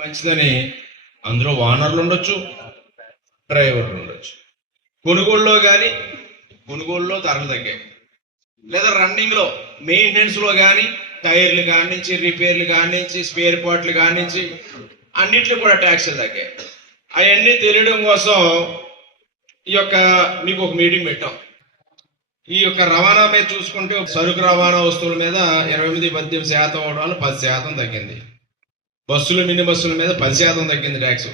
మంచిదని అందులో ఓనర్లు ఉండొచ్చు, డ్రైవర్లు ఉండొచ్చు. కొనుగోలులో ధరలు తగ్గాయి, లేదా రన్నింగ్లో మెయింటెనెన్స్లో కానీ టైర్లు కానించి, రిపేర్లు కానించి, స్పేర్ పార్ట్లు కానించి అన్నిట్లో కూడా ట్యాక్స్లు తగ్గాయి. అవన్నీ తెలియడం కోసం మీకు ఒక మీటింగ్ పెట్టాం. ఈ యొక్క రవాణా మీద చూసుకుంటే సరుకు రవాణా వస్తువుల మీద 28-18% అవడం 10% తగ్గింది. బస్సులు, మినీ బస్సుల మీద 10% తగ్గింది ట్యాక్స్.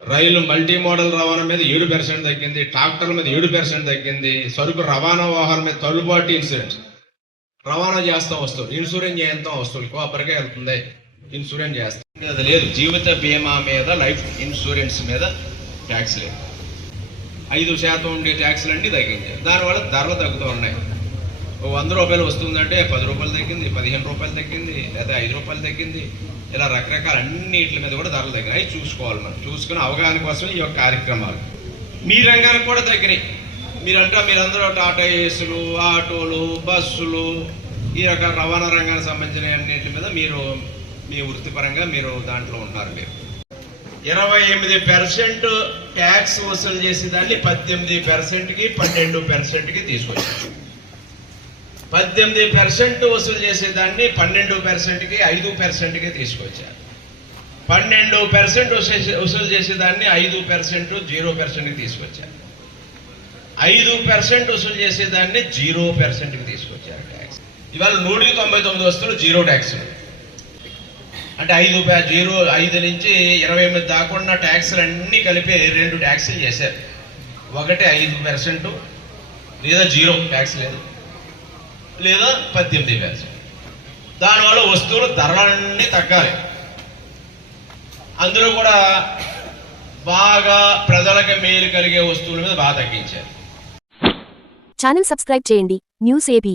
రైలు మల్టీ మోడల్ రవాణా మీద 7% తగ్గింది. ట్రాక్టర్ల మీద 7% తగ్గింది. సరుకు రవాణా వాహనం మీద థర్డ్ ఇన్సూరెన్స్ రవాణా చేస్తాం వస్తువులు, ఇన్సూరెన్స్ చేస్తాం వస్తువులు కోపరిగా వెళ్తుంది, ఇన్సూరెన్స్ చేస్తాం. అది లేదు. జీవిత బీమా మీద, లైఫ్ ఇన్సూరెన్స్ మీద ట్యాక్స్ లేదు. 5% ఉండే ట్యాక్స్లన్నీ తగ్గించారు. దానివల్ల ధరలు తగ్గుతూ ఉన్నాయి. 100 రూపాయలు వస్తుందంటే 10 రూపాయలు తగ్గింది, 15 రూపాయలు తగ్గింది, లేదా 5 రూపాయలు తగ్గింది. ఇలా రకరకాల అన్నిటి మీద కూడా ధరలు తగ్గినాయి. అవి చూసుకోవాలి. మనం చూసుకుని అవగాహన కోసం ఈ యొక్క కార్యక్రమాలు మీ రంగానికి కూడా తగ్గినాయి. మీరందరూ టాటా ఏసులు, ఆటోలు, బస్సులు, ఈ రకాల రవాణా రంగానికి సంబంధించిన అన్నింటి మీద మీ వృత్తిపరంగా మీరు దాంట్లో ఉన్నారు. మీరు 28% ట్యాక్స్ వసూలు చేసేదాన్ని 18%కి 12%కి తీసుకొచ్చారు. 18% వసూలు చేసేదాన్ని 12%కి 5%కి తీసుకొచ్చారు. 12% వసూలు చేసేదాన్ని 5% 0%కి తీసుకొచ్చారు. 5% వసూలు చేసేదాన్ని 0%కి తీసుకొచ్చారు ట్యాక్స్. ఇవాళ 199 వస్తువులు 0 ట్యాక్స్. అంటే 5 నుంచి 28 దాకా ఉన్న ట్యాక్స్లు అన్నీ కలిపి 2 ట్యాక్స్లు చేశారు. ఒకటి 5%, లేదా 0 ట్యాక్స్ లేదు, లేదా 18%. దానివల్ల వస్తువులు ధరలన్నీ తగ్గాలి. అందులో కూడా బాగా ప్రజలకు మేలు కలిగే వస్తువుల మీద బాగా తగ్గించారు. ఛానల్ సబ్స్క్రైబ్ చేయండి. News AP.